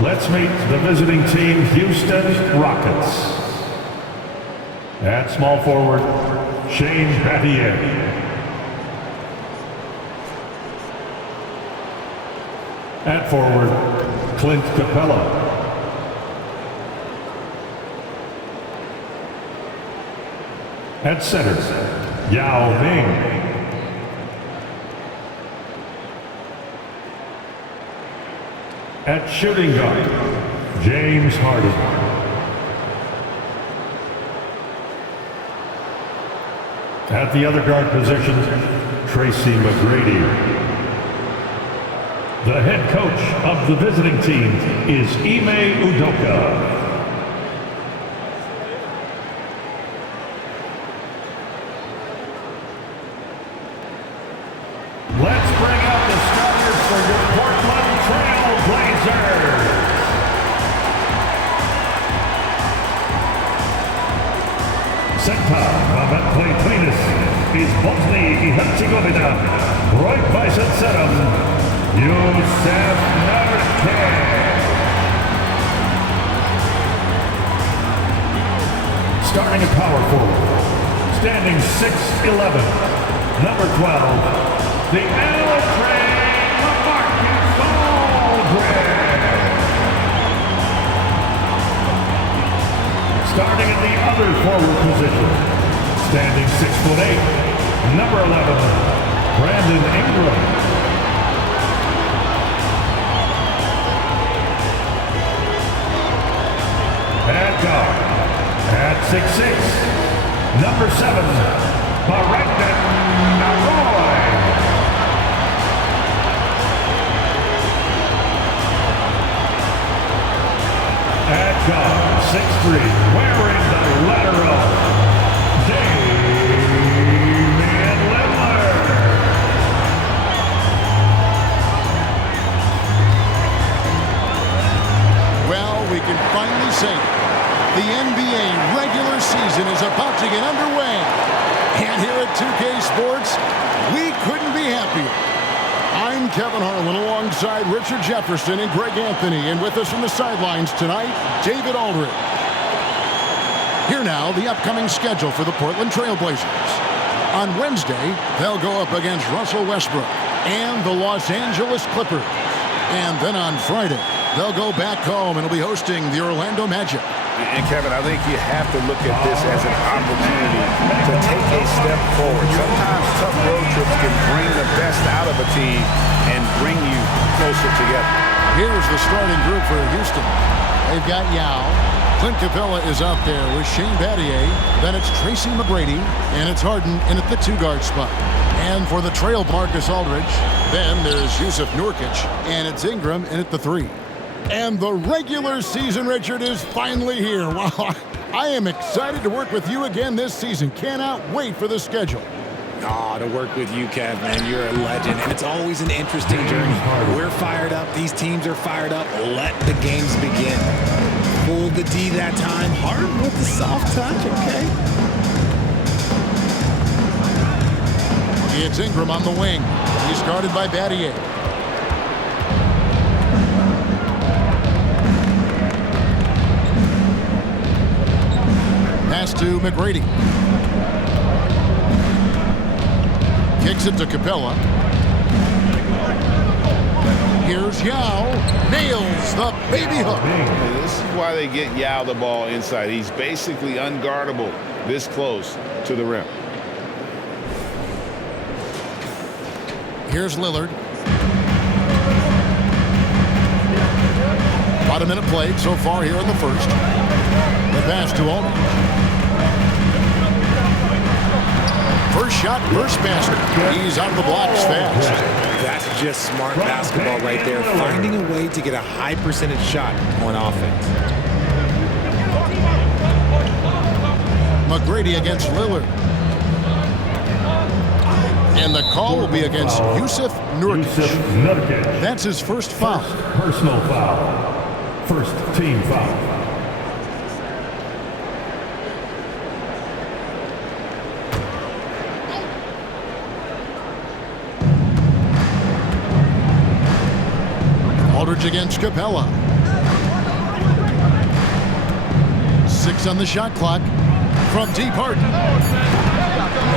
Let's meet the visiting team, Houston Rockets. At small forward, Shane Battier. At forward, Clint Capella. At center, Yao Ming. At shooting guard, James Harden. At the other guard position, Tracy McGrady. The head coach of the visiting team is Ime Udoka. Let's bring out the starters for your Portland Trailblazers. Center, Mamet Platinis, is Bosnia Herzegovina, right by Centrum, Yusef Nurkic. Starting at power forward, standing 6'11", number 12, the L-Train Marcus Aldridge. Starting at the other forward position, standing 6'8", number 11, Brandon Ingram. At guard, at 6'6", number 7, Brandon Roy. At guard, 6'3", wearing the letter of Damian Lillard. Well, we can finally say the NBA regular season is about to get underway. And here at 2K Sports, we couldn't be happier. I'm Kevin Harlan alongside Richard Jefferson and Greg Anthony. And with us from the sidelines tonight, David Aldridge. Here now, the upcoming schedule for the Portland Trailblazers. On Wednesday, they'll go up against Russell Westbrook and the Los Angeles Clippers. And then on Friday, they'll go back home and will be hosting the Orlando Magic. And Kevin, I think you have to look at this as an opportunity to take a step forward. Sometimes tough road trips can bring the best out of a team and bring you closer together. Here's the starting group for Houston. They've got Yao. Clint Capella is out there with Shane Battier. Then it's Tracy McGrady, and it's Harden in at the two-guard spot. And for the Trail, Marcus Aldridge. Then there's Yusef Nurkic, and it's Ingram in at the 3. And the regular season, Richard, is finally here. Wow, I am excited to work with you again this season. Cannot wait for the schedule. Oh, to work with you, Kev, man, you're a legend, and it's always an interesting journey. We're fired up. These teams are fired up. Let the games begin. Pull the D that time. Harden with the soft touch, okay? It's Ingram on the wing. He's guarded by Battier. Pass to McGrady. Kicks it to Capella. Here's Yao. Nails the baby hook. This is why they get Yao the ball inside. He's basically unguardable this close to the rim. Here's Lillard. About a minute played so far here in the first. The pass to Aldridge. First shot, first basket. He's out of the blocks fast. That's just smart basketball right there. Finding a way to get a high percentage shot on offense. McGrady against Lillard. And the call will be against Yusef Nurkic. That's his first foul. Personal foul. First team foul. Aldridge against Capella. 6 on the shot clock. From deep, Harden.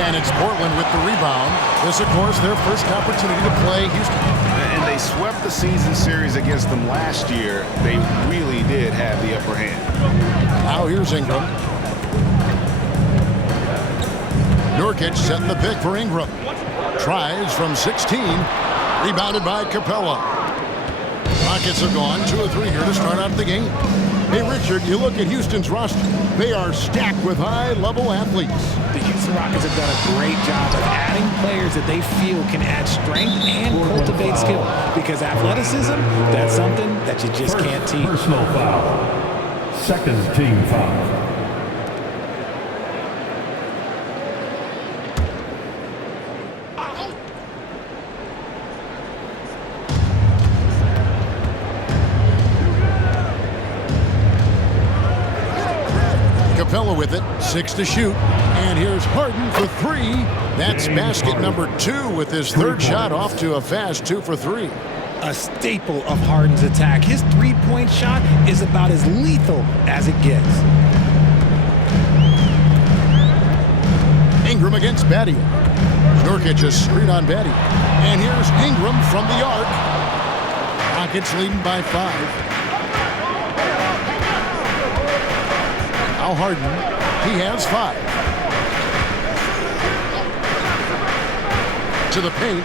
And it's Portland with the rebound. This, of course, their first opportunity to play Houston. And they swept the season series against them last year. They really did have the upper hand. Now here's Ingram. Nurkic setting the pick for Ingram. Tries from 16. Rebounded by Capella. Rockets have gone 2 of 3 here to start out the game. Hey, Richard, you look at Houston's roster. They are stacked with high-level athletes. The Houston Rockets have done a great job of adding players that they feel can add strength and cultivate skill. Because athleticism, that's something that you just can't teach. Personal foul. Second team foul. Capella with it, 6 to shoot. And here's Harden for 3. That's basket number 2 with his third shot off to a fast 2 for 3. A staple of Harden's attack. His three-point shot is about as lethal as it gets. Ingram against Badia. Nurkic a screen on Badia. And here's Ingram from the arc. Rockets leading by 5. Now Harden, he has 5. To the paint.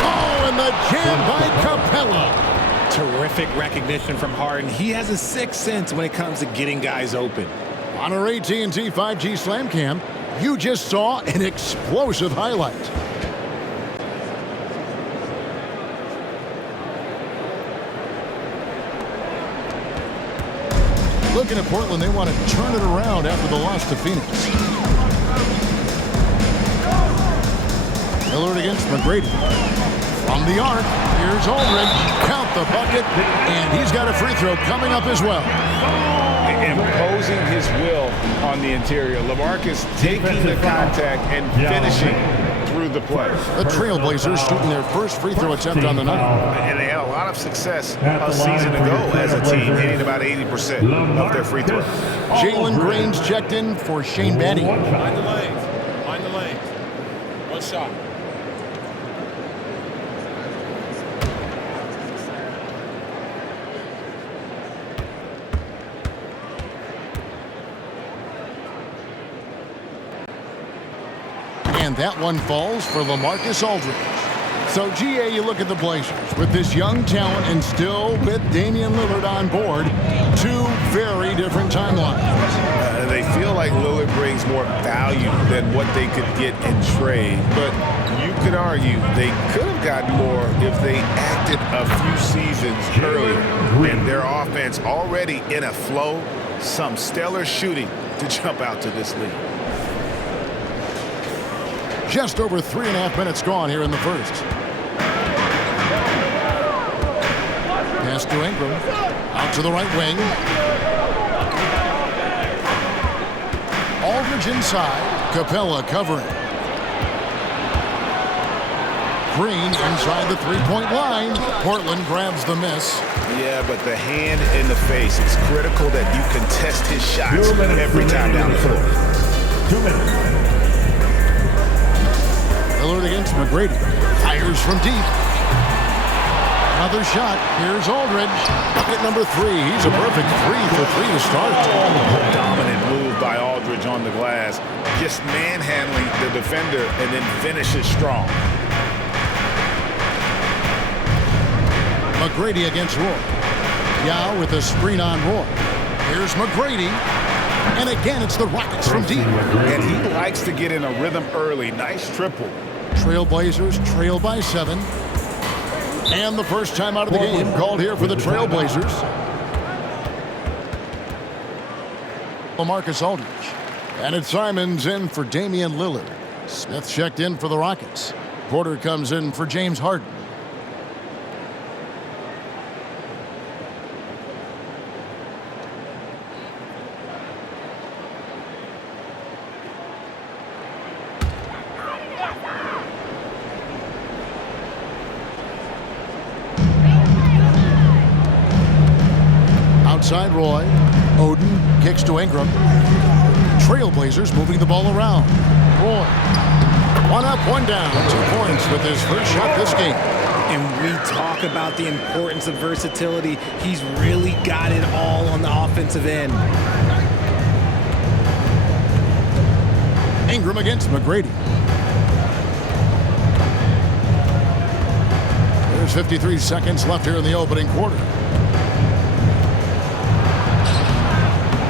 Oh, and the jam by Capella. Terrific recognition from Harden. He has a sixth sense when it comes to getting guys open. On our AT&T 5G Slam Cam, you just saw an explosive highlight. Looking at Portland, they want to turn it around after the loss to Phoenix. Lillard against McGrady. From the arc, here's Aldridge. Count the bucket, and he's got a free throw coming up as well. Imposing his will on the interior. LaMarcus taking the contact and finishing through the play. The Trailblazers shooting their first free throw attempt on the night. And they had a lot of success a season ago as a team, hitting about 80% of their free throws. Jalen Green's checked in for Shane Batty. Mind the lanes. Mind the lanes. One shot. And that one falls for LaMarcus Aldridge. So, GA, you look at the Blazers with this young talent and still with Damian Lillard on board. 2 very different timelines. They feel like Lillard brings more value than what they could get in trade. But you could argue they could have gotten more if they acted a few seasons earlier. And their offense already in a flow, some stellar shooting to jump out to this league. Just over 3.5 minutes gone here in the first. Pass to Ingram. Out to the right wing. Aldridge inside. Capella covering. Green inside the three-point line. Portland grabs the miss. Yeah, but the hand in the face, it's critical that you contest his shots every time down the floor. 2 minutes. Lillard against McGrady. Fires from deep. Another shot. Here's Aldridge. Bucket number 3. He's a perfect 3 for 3 to start. Dominant move by Aldridge on the glass. Just manhandling the defender and then finishes strong. McGrady against Roy. Yao with a screen on Roy. Here's McGrady. And again, it's the Rockets from deep. And he likes to get in a rhythm early. Nice triple. Trailblazers trail by 7. And the first time out of the game called here for the Trailblazers. LaMarcus Aldridge. And it's Simons in for Damian Lillard. Smith checked in for the Rockets. Porter comes in for James Harden. outside Roy. Oden kicks to Ingram. Trailblazers moving the ball around. Roy. One up, one down. 2 points with his first shot this game. And we talk about the importance of versatility. He's really got it all on the offensive end. Ingram against McGrady. There's 53 seconds left here in the opening quarter.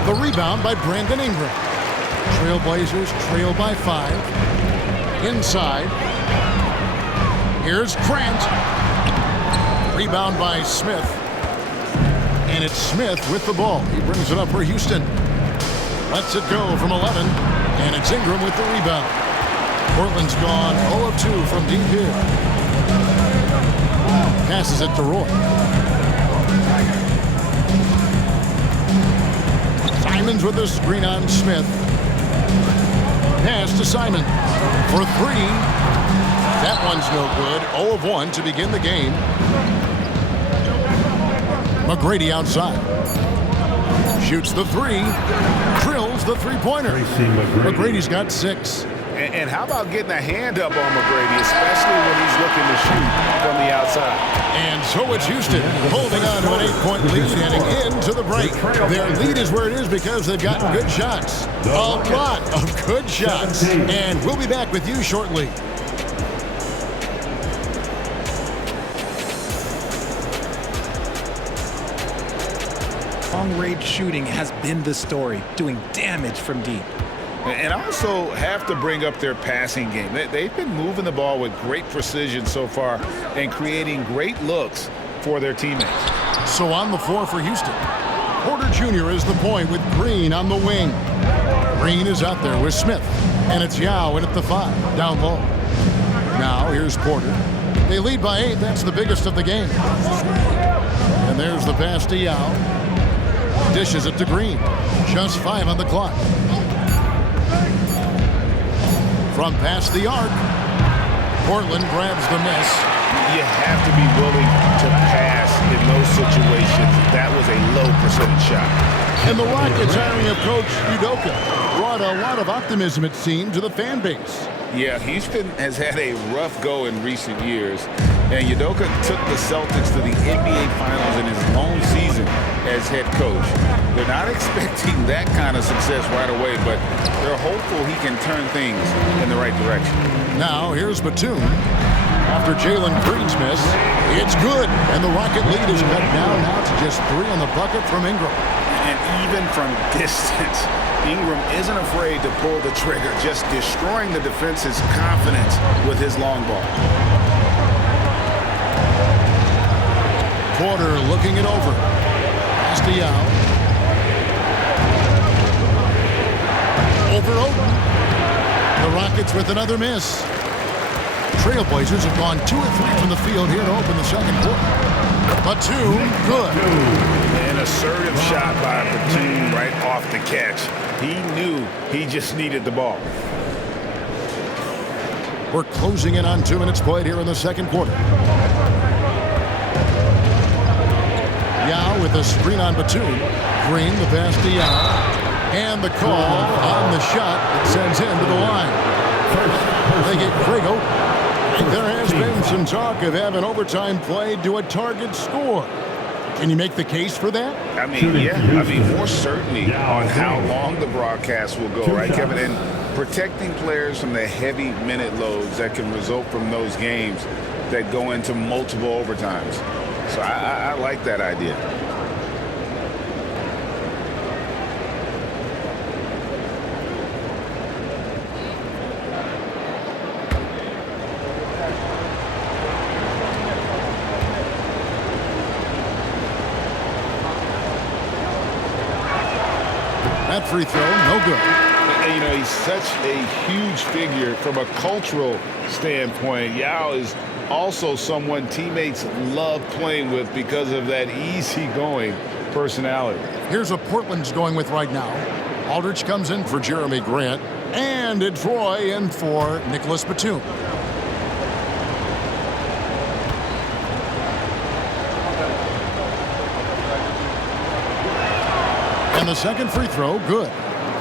The rebound by Brandon Ingram. Trailblazers trail by 5. Inside. Here's Grant. Rebound by Smith. And it's Smith with the ball. He brings it up for Houston. Lets it go from 11. And it's Ingram with the rebound. Portland's gone 0 of 2 from deep here. Passes it to Roy. Simons with the screen on Smith. Pass to Simon for 3. That one's no good. 0 of 1 to begin the game. McGrady outside. Shoots the 3. Drills the three-pointer. McGrady's got 6. And how about getting a hand up on McGrady, especially when he's looking to shoot from the outside. And so it's Houston holding on to an 8-point lead heading into the break. Their lead is where it is because they've gotten good shots. A lot of good shots. And we'll be back with you shortly. Long-range shooting has been the story, doing damage from deep. And I also have to bring up their passing game. They've been moving the ball with great precision so far and creating great looks for their teammates. So on the floor for Houston, Porter Jr. is the point with Green on the wing. Green is out there with Smith, and it's Yao in at the 5, down low. Now here's Porter. They lead by 8. That's the biggest of the game. And there's the pass to Yao. Dishes it to Green. Just 5 on the clock. From past the arc, Portland grabs the miss. You have to be willing to pass in those situations. That was a low percentage shot. And the Rockets hiring of Coach Udoka brought a lot of optimism, it seemed, to the fan base. Yeah, Houston has had a rough go in recent years, and Udoka took the Celtics to the NBA Finals in his lone season as head coach. They're not expecting that kind of success right away, but they're hopeful he can turn things in the right direction. Now, here's Batum. After Jalen Green's miss, it's good, and the Rocket lead is cut down now to just 3 on the bucket from Ingram. And even from distance, Ingram isn't afraid to pull the trigger, just destroying the defense's confidence with his long ball. Porter looking it over. Pass to Yao. Over Oden. The Rockets with another miss. Trailblazers have gone 2 of 3 from the field here to open the second quarter. Batum, good. An assertive shot by Batum right off the catch. He knew he just needed the ball. We're closing in on 2 minutes played here in the second quarter. Yao with a screen on Batum. Green, the pass to Yao. And the call on the shot that sends him to the line. They get Grego. There has been some talk of having overtime played to a target score. Can you make the case for that? I mean, yeah. More certainly on how long the broadcast will go, right, Kevin? And protecting players from the heavy minute loads that can result from those games that go into multiple overtimes. So I like that idea. That free throw, no good. And, you know, he's such a huge figure from a cultural standpoint. Yao is also someone teammates love playing with because of that easygoing personality. Here's what Portland's going with right now. Aldridge comes in for Jeremy Grant, and it's Roy in for Nicholas Batum. And the second free throw, good.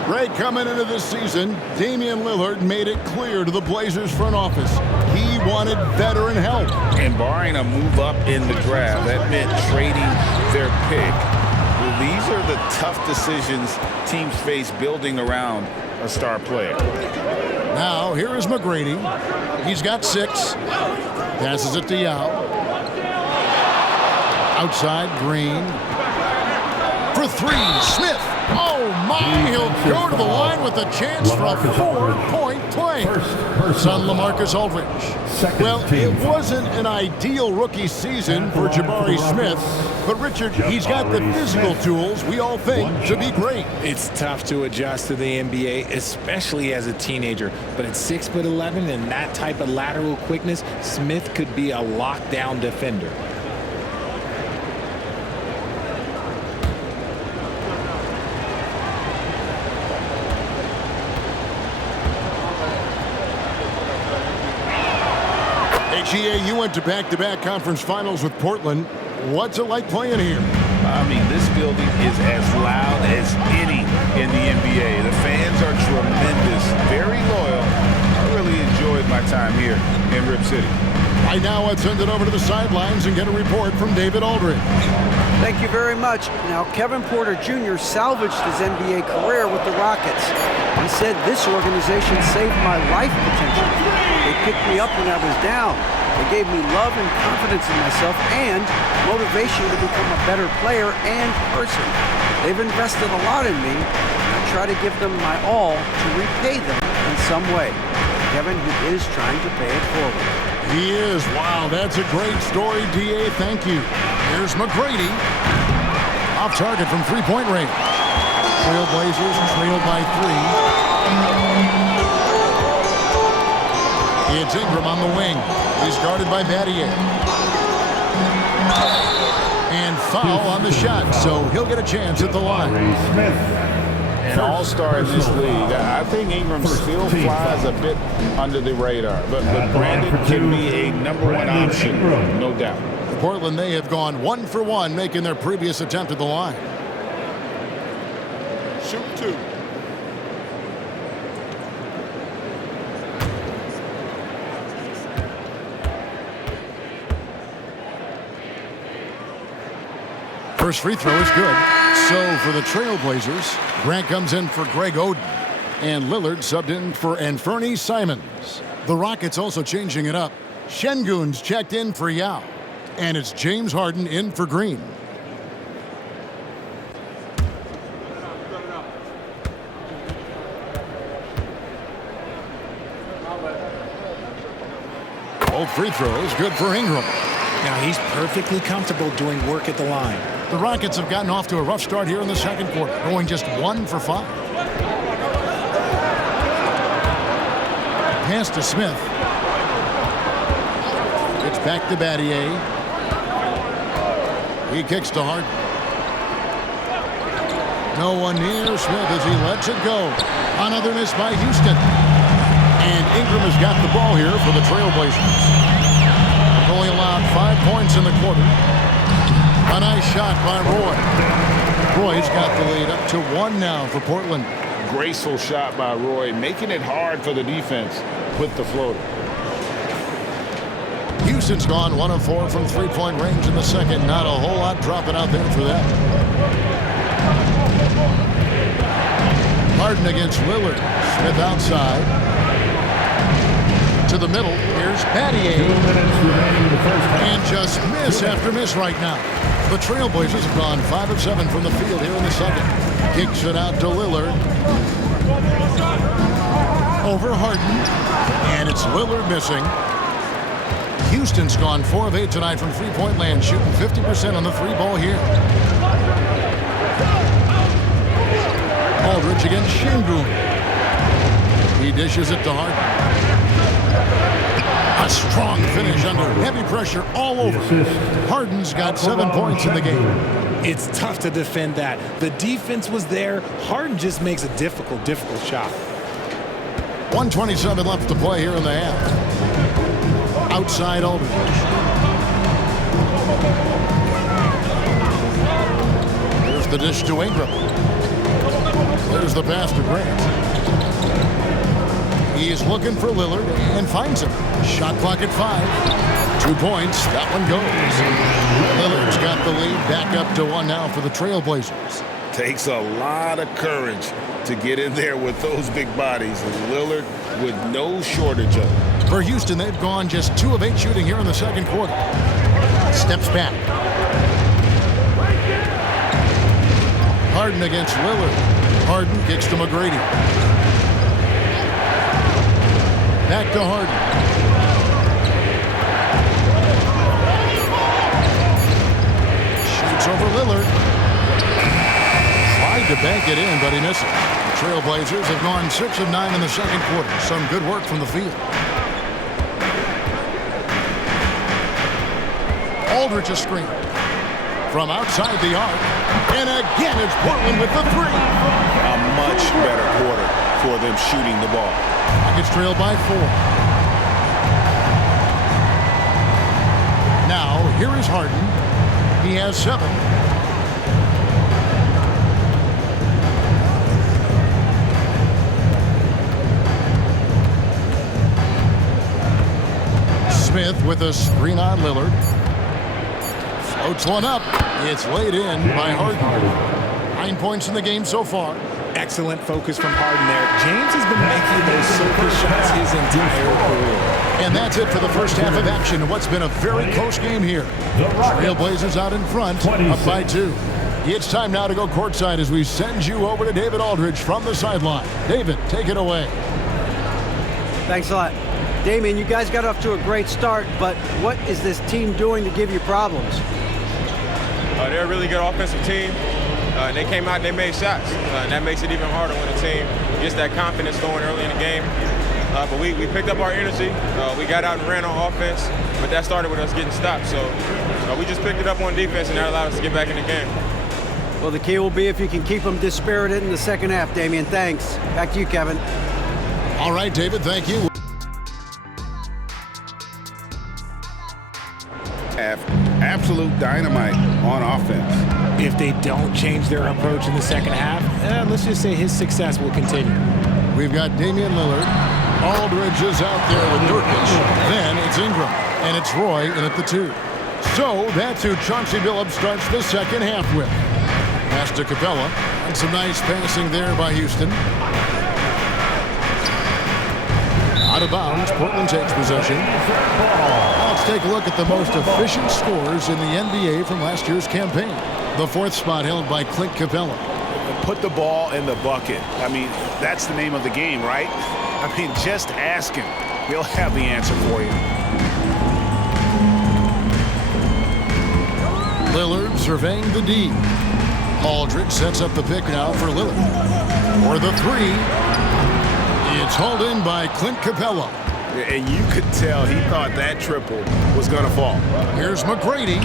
Greg, coming into this season, Damian Lillard made it clear to the Blazers front office he wanted veteran help. And barring a move up in the draft, that meant trading their pick. Well, these are the tough decisions teams face building around a star player. Now, here is McGrady. He's got 6. Passes it to Yao. Outside, Green. For 3, Smith. Oh, my. He'll go to the line with a chance for a 4-point play. Son LaMarcus Aldridge. Well, it wasn't an ideal rookie season for Jabari Smith, but Richard, he's got the physical tools we all think to be great. It's tough to adjust to the NBA, especially as a teenager. But at 6'11" and that type of lateral quickness, Smith could be a lockdown defender. GA, you went to back-to-back conference finals with Portland. What's it like playing here? I mean, this building is as loud as any in the NBA. The fans are tremendous, very loyal. I really enjoyed my time here in Rip City. Right now, let's send it over to the sidelines and get a report from David Aldridge. Thank you very much. Now, Kevin Porter Jr. salvaged his NBA career with the Rockets. He said this organization saved my life potential. They picked me up when I was down. They gave me love and confidence in myself and motivation to become a better player and person. They've invested a lot in me, and I try to give them my all to repay them in some way. Kevin, he is trying to pay it forward. He is. Wow, that's a great story, D.A. Thank you. Here's McGrady. Off target from three-point range. Trailblazers trailed by 3. It's Ingram on the wing. He's guarded by Battier. And foul on the shot, so he'll get a chance at the line. An all-star in this league. I think Ingram still flies a bit under the radar, but Brandon can be a #1 option, no doubt. Portland, they have gone 1 for 1, making their previous attempt at the line. Shoot 2. First free throw is good. So for the Trailblazers, Grant comes in for Greg Oden. And Lillard subbed in for Anfernee Simons. The Rockets also changing it up. Şengün's checked in for Yao. And it's James Harden in for Green. Both free throws good for Ingram. Now he's perfectly comfortable doing work at the line. The Rockets have gotten off to a rough start here in the second quarter, going just 1 for 5. Pass to Smith. It's back to Battier. He kicks to Harden. No one near Smith as he lets it go. Another miss by Houston. And Ingram has got the ball here for the Trailblazers. Only allowed 5 points in the quarter. A nice shot by Roy. Roy's got the lead up to 1 now for Portland. Graceful shot by Roy, making it hard for the defense with the floater. Houston's gone 1 of 4 from three-point range in the second. Not a whole lot dropping out there for them. Harden against Lillard. Smith outside. To the middle. Here's Battier. And just miss after miss right now. The Trailblazers have gone 5 of 7 from the field here in the second. Kicks it out to Lillard. Over Harden. And it's Lillard missing. Houston's gone 4 of 8 tonight from three-point land, shooting 50% on the 3-ball here. Aldridge against Şengün. He dishes it to Harden. A strong finish under heavy pressure all over. Harden's got 7 points in the game. It's tough to defend that. The defense was there. Harden just makes a difficult shot. 1:27 left to play here in the half. Outside Aldridge. Here's the dish to Ingram. There's the pass to Grant. He's looking for Lillard and finds him. Shot clock at 5. 2 points. That one goes. Lillard's got the lead back up to 1 now for the Trailblazers. Takes a lot of courage to get in there with those big bodies, and Lillard with no shortage of it. For Houston, they've gone just 2 of 8 shooting here in the second quarter. Steps back. Harden against Lillard. Harden kicks to McGrady. Back to Harden. Shoots over Lillard. Tried to bank it in, but he misses. The Trailblazers have gone 6 of 9 in the second quarter. Some good work from the field. Aldridge a screen. From outside the arc. And again, it's Portland with the 3. A much better quarter for them shooting the ball. Rockets trail by 4. Now, here is Harden. He has 7. Smith with a screen on Lillard. Floats one up. It's laid in by Harden. 9 points in the game so far. Excellent focus from Harden there. James has been making those circus shots his entire career. And that's it for the first half of action in what's been a very close game here. Trailblazers out in front, up by 2. It's time now to go courtside as we send you over to David Aldridge from the sideline. David, take it away. Thanks a lot. Damian, you guys got off to a great start, but what is this team doing to give you problems? They're a really good offensive team. They came out and they made shots, and that makes it even harder when the team gets that confidence going early in the game. But we picked up our energy. We got out and ran on offense, but that started with us getting stopped. So we just picked it up on defense, and that allowed us to get back in the game. Well, the key will be if you can keep them dispirited in the second half, Damian. Thanks. Back to you, Kevin. All right, David, thank you. Absolute dynamite on offense. If they don't change their approach in the second half, let's just say his success will continue. We've got Damian Lillard. Aldridge is out there with Nurkic. Then it's Ingram. And it's Roy in at the 2. So that's who Chauncey Billups starts the second half with. Pass to Capella. And some nice passing there by Houston. Out of bounds, Portland takes possession. Let's take a look at the most efficient scorers in the NBA from last year's campaign. The 4th spot held by Clint Capella. Put the ball in the bucket. I mean, that's the name of the game, right? I mean, just ask him. He'll have the answer for you. Lillard surveying the D. Aldridge sets up the pick now for Lillard. For the 3. It's hauled in by Clint Capella. And you could tell he thought that triple was going to fall. Here's McGrady.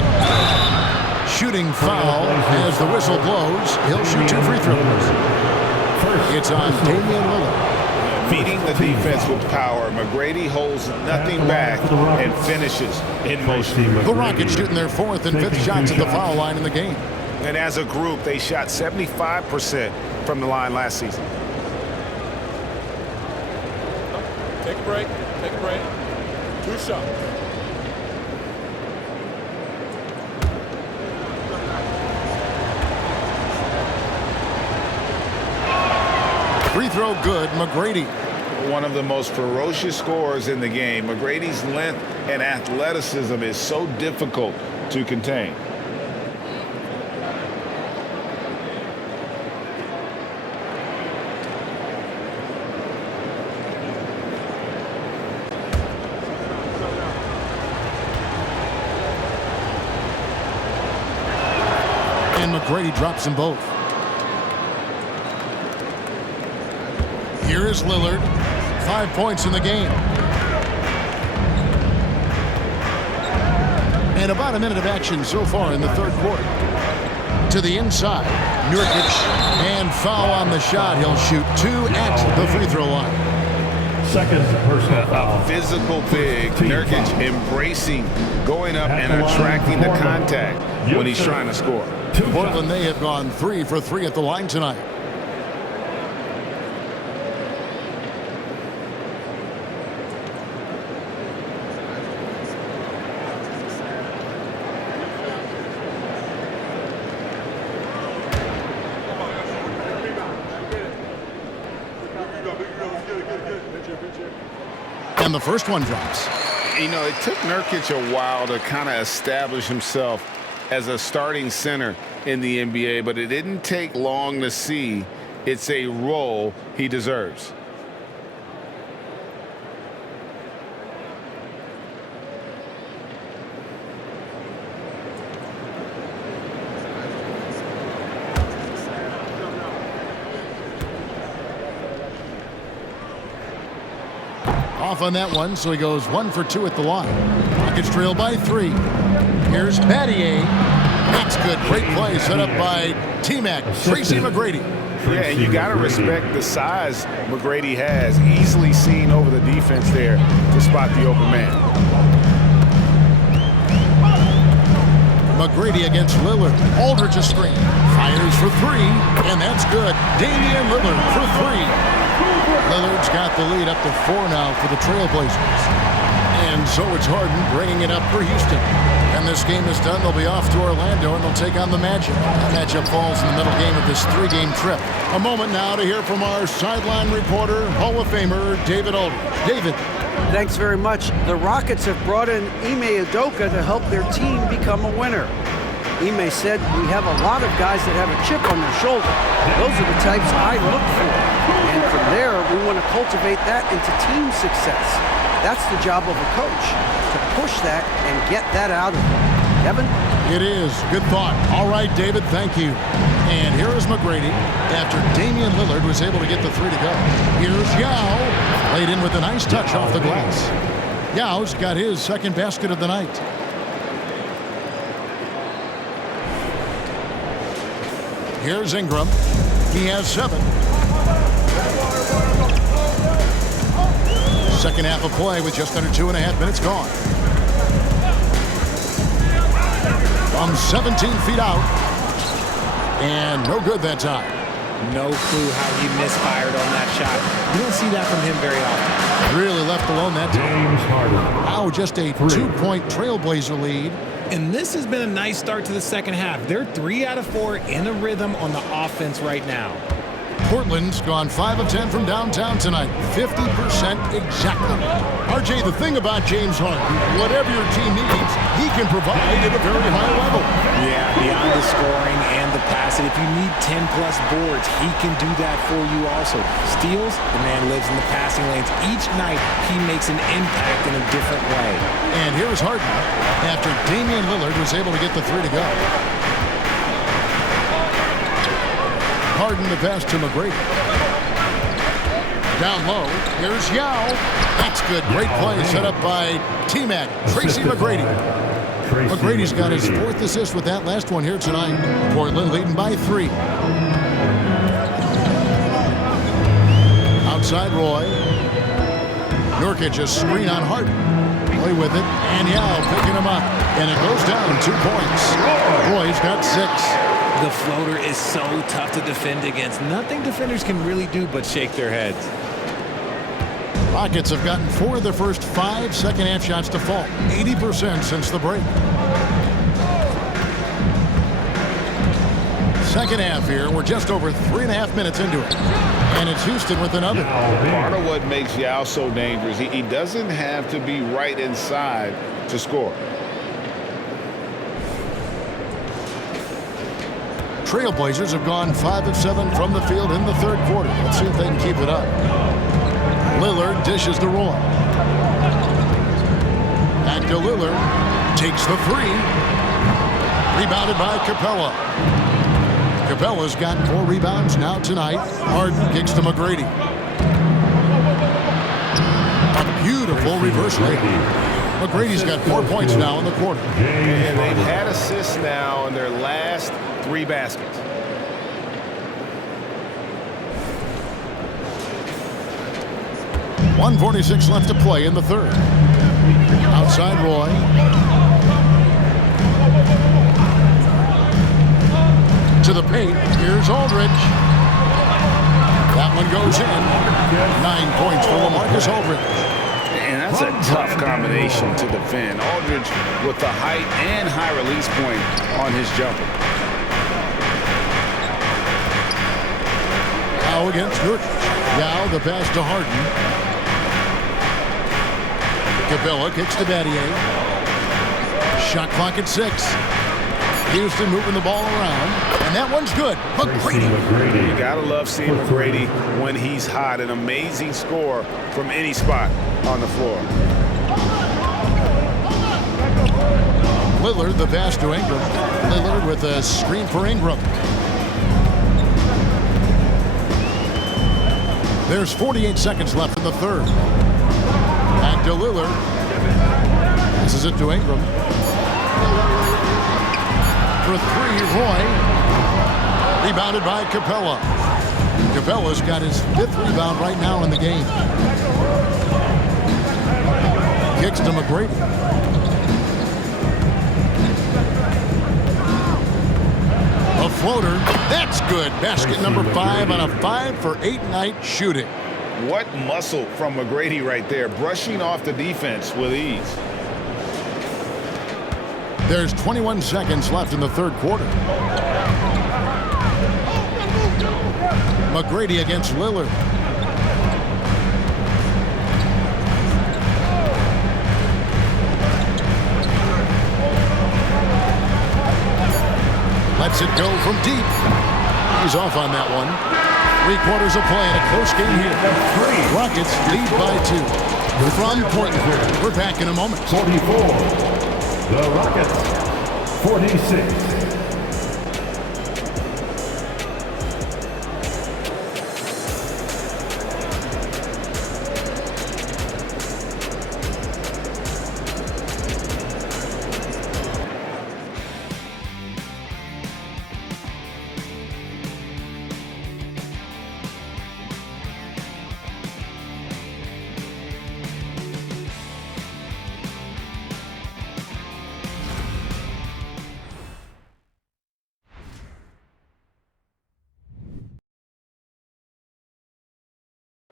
Shooting foul as the whistle blows. He'll shoot 2 free throws. It's on Damian Lillard. Feeding the defense with power. McGrady holds nothing back and finishes in motion. The Rockets shooting their 4th and 5th shots at the foul line in the game. And as a group, they shot 75% from the line last season. Take a break. Take a break. 2 shots. Free throw good, McGrady. One of the most ferocious scorers in the game. McGrady's length and athleticism is so difficult to contain. And McGrady drops them both. Here is Lillard. 5 points in the game. And about a minute of action so far in the third quarter. To the inside. Nurkic. And foul on the shot. He'll shoot 2 at the free throw line. Second personal foul. A physical big. Nurkic embracing, going up and attracting the contact when he's trying to score. Portland, they have gone 3 for 3 at the line tonight. And the first one drops. You know, it took Nurkic a while to kind of establish himself as a starting center in the NBA, but it didn't take long to see it's a role he deserves. Off on that one, so he goes 1 for 2 at the line. Rockets trail by 3. Here's Battier. That's good. Great play set up by T-Mac. Tracy McGrady. Yeah, and you got to respect the size McGrady has. Easily seen over the defense there to spot the open man. McGrady against Lillard. Aldridge a screen. Fires for 3, and that's good. Damian Lillard for 3. Lillard's got the lead up to 4 now for the Trailblazers. And so it's Harden bringing it up for Houston. And this game is done. They'll be off to Orlando, and they'll take on the Magic. That matchup falls in the middle game of this 3-game trip. A moment now to hear from our sideline reporter, Hall of Famer David Aldridge. David. Thanks very much. The Rockets have brought in Ime Udoka to help their team become a winner. Ime said, "We have a lot of guys that have a chip on their shoulder. Those are the types I look for. And from there, we want to cultivate that into team success. That's the job of a coach, to push that and get that out of them." Kevin? It is. Good thought. All right, David, thank you. And here is McGrady after Damian Lillard was able to get the 3 to go. Here's Yao. Laid in with a nice touch off the glass. Yao's got his second basket of the night. Here's Ingram. He has 7. Second half of play with just under 2.5 minutes gone. From 17 feet out. And no good that time. No clue how he misfired on that shot. You don't see that from him very often. Really left alone that time. James Harden. Now just a 2-point Trailblazer lead. And this has been a nice start to the second half. They're 3 out of 4 in a rhythm on the offense right now. Portland's gone 5 of 10 from downtown tonight. 50% exactly. RJ, the thing about James Harden, whatever your team needs, he can provide at a very high level. Yeah, beyond the scoring and the passing. If you need 10-plus boards, he can do that for you also. Steals, the man lives in the passing lanes. Each night, he makes an impact in a different way. And here's Harden after Damian Lillard was able to get the 3 to go. Harden the pass to McGrady. Down low, here's Yao. That's good. Great play set up by T-Mac. Tracy McGrady. McGrady's got his 4th assist with that last one here tonight. Portland leading by 3. Outside Roy. Nurkic a screen on Harden. Play with it. And Yao picking him up. And it goes down 2 points. Roy's got 6. The floater is so tough to defend against. Nothing defenders can really do but shake their heads. Rockets have gotten 4 of their first 5 second-half shots to fall. 80% since the break. Second half here. We're just over 3.5 minutes into it. And it's Houston with another. Part of what makes Yao so dangerous, he doesn't have to be right inside to score. Trailblazers have gone 5 of 7 from the field in the 3rd quarter. Let's see if they can keep it up. Lillard dishes to Roy. Back to Lillard. Takes the 3. Rebounded by Capella. Capella's got 4 rebounds now tonight. Harden kicks to McGrady. A beautiful reverse layup. McGrady's got 4 points now in the quarter. And they've had assists now in their last 3 baskets. .146 left to play in the 3rd. Outside Roy. To the paint. Here's Aldridge. That one goes in. 9 points for LaMarcus Aldridge. And that's a tough combination to defend. Aldridge with the height and high release point on his jumper. Yao against Nurkic. Yao the pass to Harden. Capella kicks to Battier. Shot clock at 6. Houston moving the ball around, and that one's good. McGrady. You gotta love seeing McGrady when he's hot. An amazing score from any spot on the floor. Lillard, the pass to Ingram. Lillard with a screen for Ingram. There's 48 seconds left in the third. Back to Lillard. This is it to Ingram. For 3, Roy. Rebounded by Capella. Capella's got his 5th rebound right now in the game. Kicks to McGrady. A floater. That's good. Basket number 5 on a 5 for 8 night shooting. What muscle from McGrady right there, brushing off the defense with ease. There's 21 seconds left in the third quarter. McGrady against Lillard. Lets it go from deep. He's off on that one. 3 quarters of play in a close game here. Rockets lead by 2. From Portland. We're back in a moment. 44. The Rockets, 46.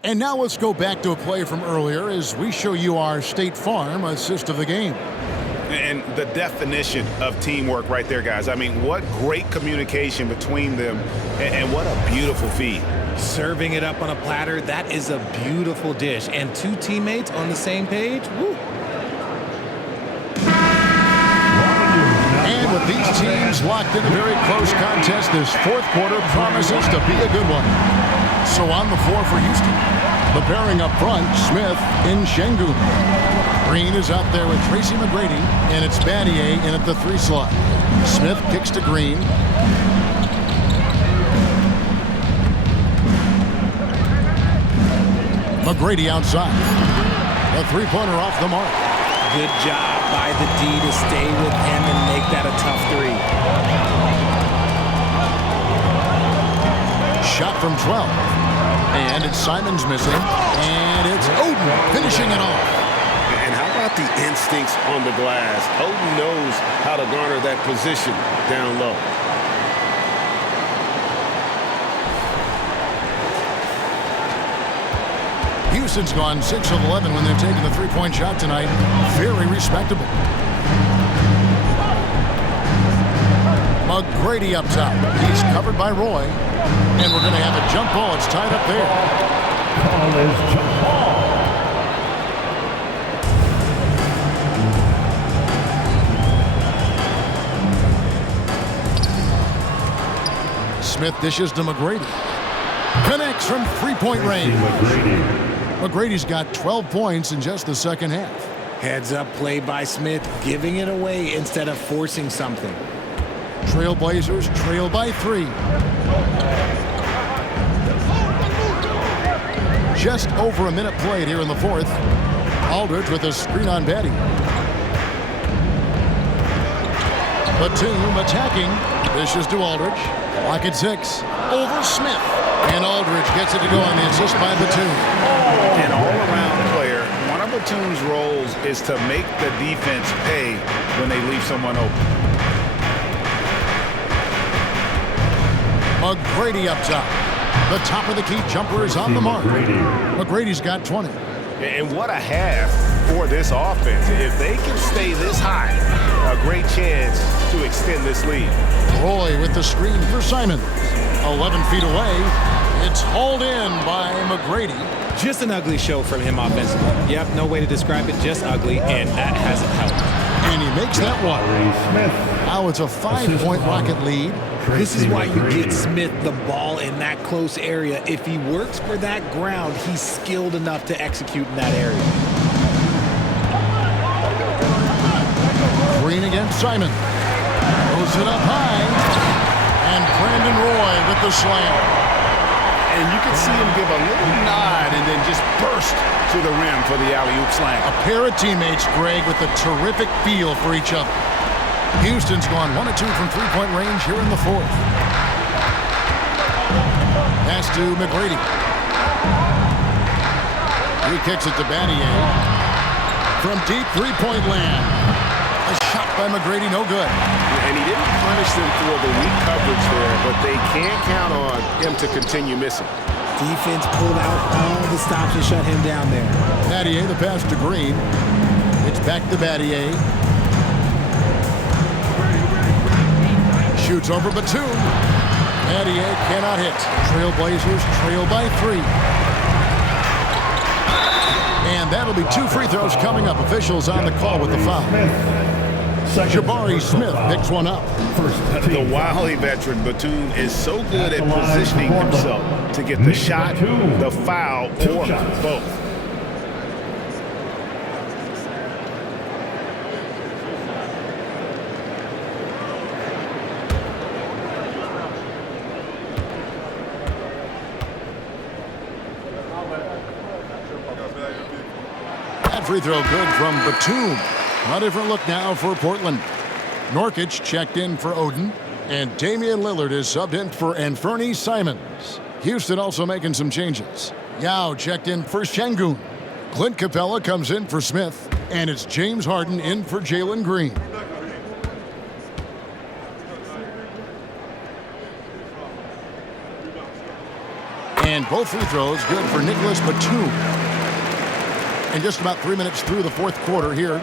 And now let's go back to a play from earlier as we show you our State Farm assist of the game. And the definition of teamwork right there, guys. I mean, what great communication between them, and what a beautiful feed. Serving it up on a platter, that is a beautiful dish. And 2 teammates on the same page, woo. And with these teams locked in a very close contest, this fourth quarter promises to be a good one. So on the floor for Houston, the pairing up front, Smith in Şengün. Green is out there with Tracy McGrady, and it's Battier in at the 3 slot. Smith kicks to Green. McGrady outside. A 3-pointer off the mark. Good job by the D to stay with him and make that a tough 3. Shot from 12. And it's Simon's missing. And it's Oden finishing it off. And how about the instincts on the glass? Oden knows how to garner that position down low. Houston's gone 6 of 11 when they've taken the 3-point shot tonight. Very respectable. McGrady up top. He's covered by Roy. And we're going to have a jump ball. It's tied up there. Call is jump ball. Smith dishes to McGrady. Connects from 3-point range. McGrady's got 12 points in just the second half. Heads up play by Smith, giving it away instead of forcing something. Trailblazers trail by 3. Just over a minute played here in the fourth. Aldridge with a screen on Batty. Batum attacking. Dishes to Aldridge. Lock at 6. Over Smith. And Aldridge gets it to go on the assist by Batum. An all-around player. One of Batum's roles is to make the defense pay when they leave someone open. McGrady up top. The top of the key jumper is on the mark. McGrady's got 20. And what a half for this offense. If they can stay this high, a great chance to extend this lead. Roy with the screen for Simon. 11 feet away. It's hauled in by McGrady. Just an ugly show from him offensively. Yep, no way to describe it, just ugly, and that hasn't helped. And he makes that one. Smith. Now it's a 5-point Rocket lead. This is why you get Smith the ball in that close area. If he works for that ground, he's skilled enough to execute in that area. Green against Simon. Throws it up high. And Brandon Roy with the slam. And you can see him give a little nod and then just burst to the rim for the alley-oop slam. A pair of teammates, Greg, with a terrific feel for each other. Houston's gone 1 of 2 from three-point range here in the fourth. Pass to McGrady. He kicks it to Battier. From deep three-point land. A shot by McGrady, no good. And he didn't punish them for the weak coverage there, but they can't count on him to continue missing. Defense pulled out all the stops to shut him down there. Battier, the pass to Green. It's back to Battier. Shoots over Batum. Battier cannot hit. Trailblazers trail by 3. And that'll be 2 free throws coming up. Officials on the call with the foul. Jabari Smith picks one up. The wily veteran Batum is so good at positioning himself to get the shot, the foul, or both. That free throw good from Batum. A different look now for Portland. Nurkic checked in for Oden, and Damian Lillard is subbed in for Anthony Simons. Houston also making some changes. Yao checked in for Şengün. Clint Capella comes in for Smith, and it's James Harden in for Jalen Green. And both free throws good for Nicholas Batum. And just about 3 minutes through the fourth quarter here.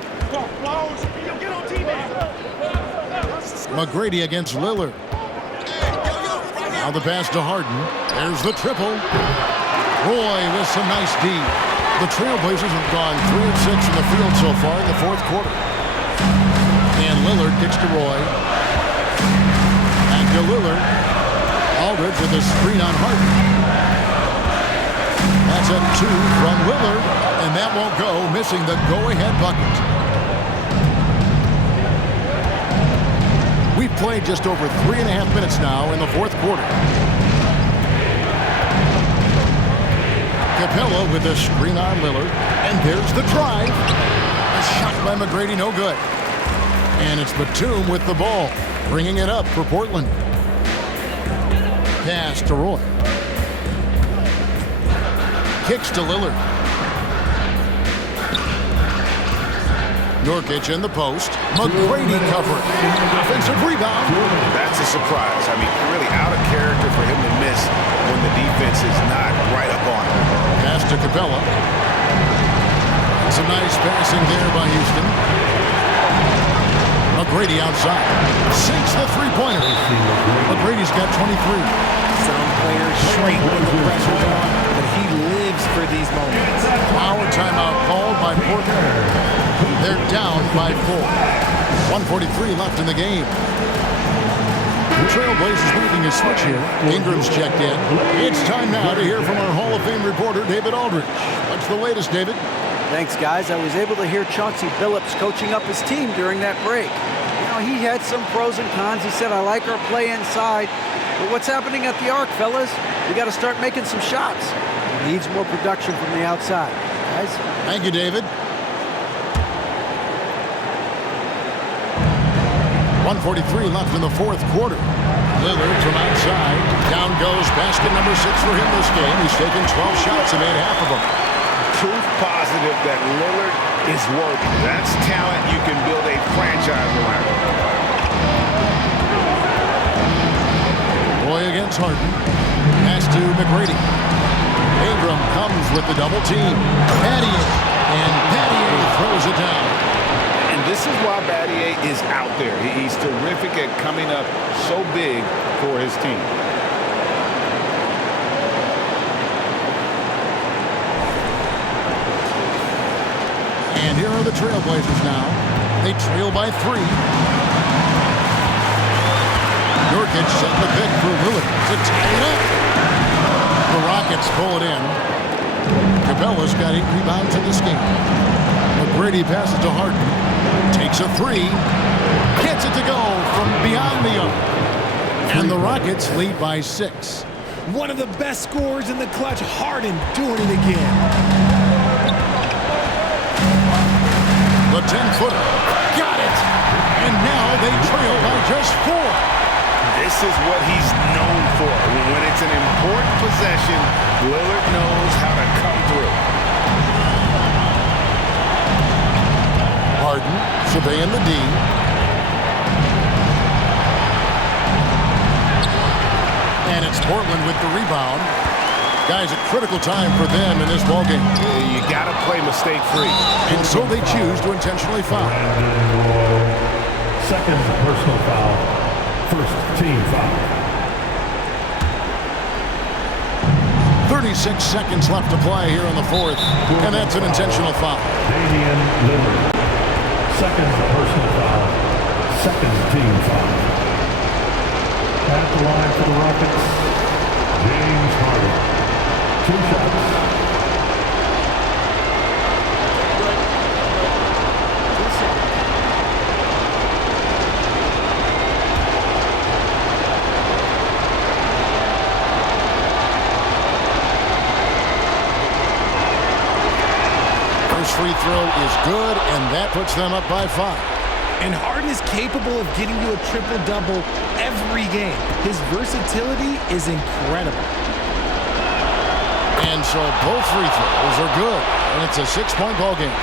McGrady against Lillard. Now the pass to Harden. There's the triple. Roy with some nice D. The Trailblazers have gone 3 of 6 from the field so far in the fourth quarter. And Lillard kicks to Roy. Back to Lillard. Aldridge with a screen on Harden. That's a 2 from Lillard. And that won't go, missing the go-ahead bucket. We've played just over 3.5 minutes now in the fourth quarter. Capella with a screen on Lillard. And there's the drive. A shot by McGrady, no good. And it's Batum with the ball, bringing it up for Portland. Pass to Roy. Kicks to Lillard. Nurkic in the post. McGrady covering. Offensive rebound. That's a surprise. I mean, really out of character for him to miss when the defense is not right up on him. Pass to Capella. Some nice passing there by Houston. McGrady outside. Sinks the three-pointer. McGrady's got 23. Some players shrink when the pressure's on, but he lives for these moments. Power timeout called by Portland. They're down by 4. 1:43 left in the game. The Trailblazers making a switch here. Ingram's checked in. It's time now to hear from our Hall of Fame reporter, David Aldridge. What's the latest, David? Thanks, guys. I was able to hear Chauncey Billups coaching up his team during that break. You know, he had some pros and cons. He said, I like our play inside. But what's happening at the arc, fellas? We got to start making some shots. He needs more production from the outside. Guys? Thank you, David. 1:43 left in the fourth quarter. Lillard from outside. Down goes basket number 6 for him this game. He's taken 12 shots and made half of them. Proof positive that Lillard is worthy. That's talent you can build a franchise around. Roy against Harden. Pass to McGrady. Ingram comes with the double team. Battier. And Battier throws it down. And this is why Battier is out there. He's terrific at coming up so big for his team. And here are the Trailblazers now. They trail by 3. Nurkic set the pick for Lillard to tie it up. The Rockets pull it in. Capella's got 8 rebounds in this game. McGrady passes to Harden. Takes a 3. Gets it to go from beyond the arc. And the Rockets lead by 6. One of the best scorers in the clutch, Harden doing it again. The 10-footer. Got it! And now they trail by just 4. This is what he's known for. When it's an important possession, Lillard knows how to come through. Harden surveying the D. And it's Portland with the rebound. Guys, a critical time for them in this ballgame. You got to play mistake-free. And so they choose to intentionally foul. Second personal foul. First team foul. 36 seconds left to play here in the 4th. And that's an intentional foul. Damian Lillard. Second personal foul. Second team foul. At the line for the Rockets, James Harden. 2 shots. First free throw is good, and that puts them up by 5. And Harden is capable of getting you a triple-double every game. His versatility is incredible. And so both free throws are good. And it's a 6-point ball game.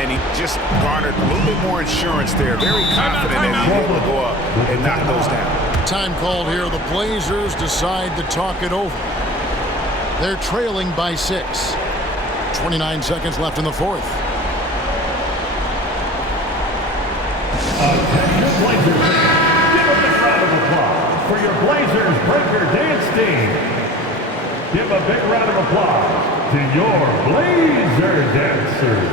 And he just garnered a little bit more insurance there. Very confident that he's able to go up and knock those down. Time called here. The Blazers decide to talk it over. They're trailing by 6. 29 seconds left in the 4th. Attention Blazers fans, give a big round of applause for your Blazers Breaker Dance team. Give a big round of applause to your Blazer dancers.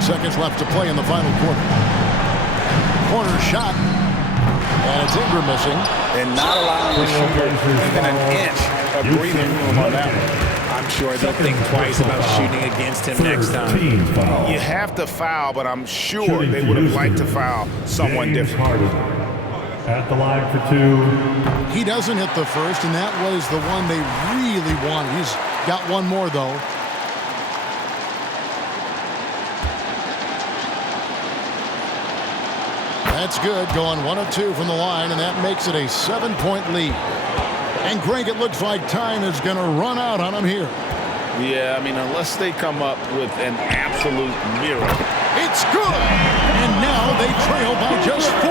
Seconds left to play in the final quarter. Corner shot. And it's Ingram missing. And not allowing the shooter even an inch of breathing room on that one. I'm sure they'll think twice about shooting against him next time. You have to foul, but I'm sure they would have liked to foul someone different. At the line for 2. He doesn't hit the first, and that was the one they really wanted. He's got one more, though. That's good, going 1 of 2 from the line, and that makes it a 7-point lead. And Greg, it looks like time is going to run out on him here. Yeah, I mean, unless they come up with an absolute miracle. It's good! And now they trail by just 4.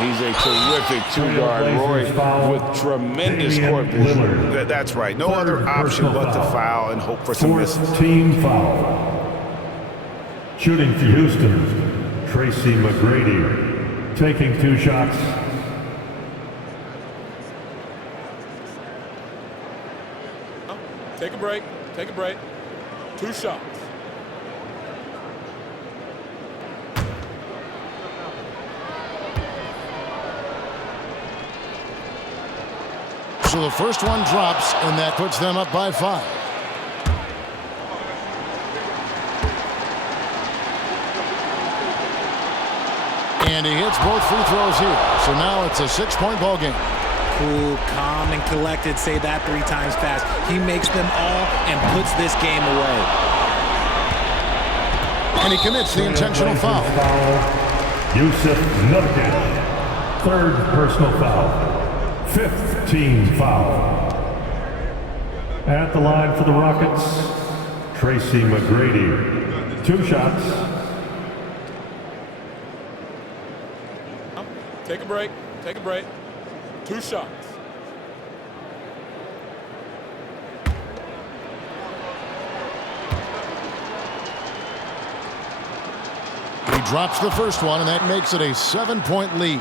He's a terrific 2-guard, Roy, with tremendous court vision. That's right. No other option but to foul and hope for some misses. Fourth team foul. Shooting for Houston. Tracy McGrady taking 2 shots. Take a break. Take a break. 2 shots. So the first one drops, and that puts them up by 5. And he hits both free throws here. So now it's a 6-point ball game. Cool, calm, and collected. Say that 3 times fast. He makes them all and puts this game away. And he commits the intentional foul. Yusuf Nurkic, third personal foul, fifth team foul. At the line for the Rockets, Tracy McGrady, 2 shots. Take a break. Take a break. 2 shots. He drops the first one, and that makes it a 7-point lead.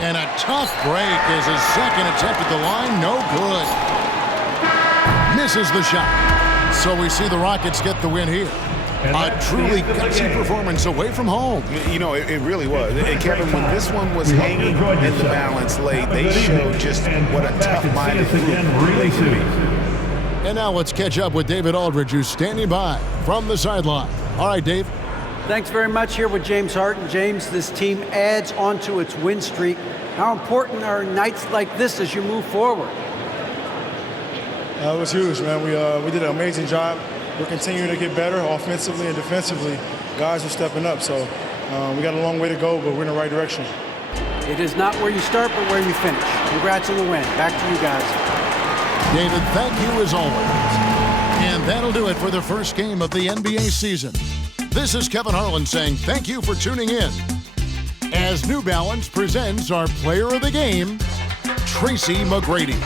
And a tough break is his second attempt at the line. No good. Misses the shot. So we see the Rockets get the win here. A truly gutsy performance away from home. You know, it really was. And Kevin, when this one was hanging in the balance late, they showed just what a tough-minded group they could be. And now let's catch up with David Aldridge, who's standing by from the sideline. All right, Dave. Thanks very much. Here with James Harden. James, this team adds onto its win streak. How important are nights like this as you move forward? It was huge, man. We did an amazing job. We're continuing to get better offensively and defensively. Guys are stepping up, so we got a long way to go, but we're in the right direction. It is not where you start, but where you finish. Congrats on the win. Back to you guys. David, thank you as always. And that'll do it for the first game of the NBA season. This is Kevin Harlan saying thank you for tuning in as New Balance presents our player of the game, Tracy McGrady.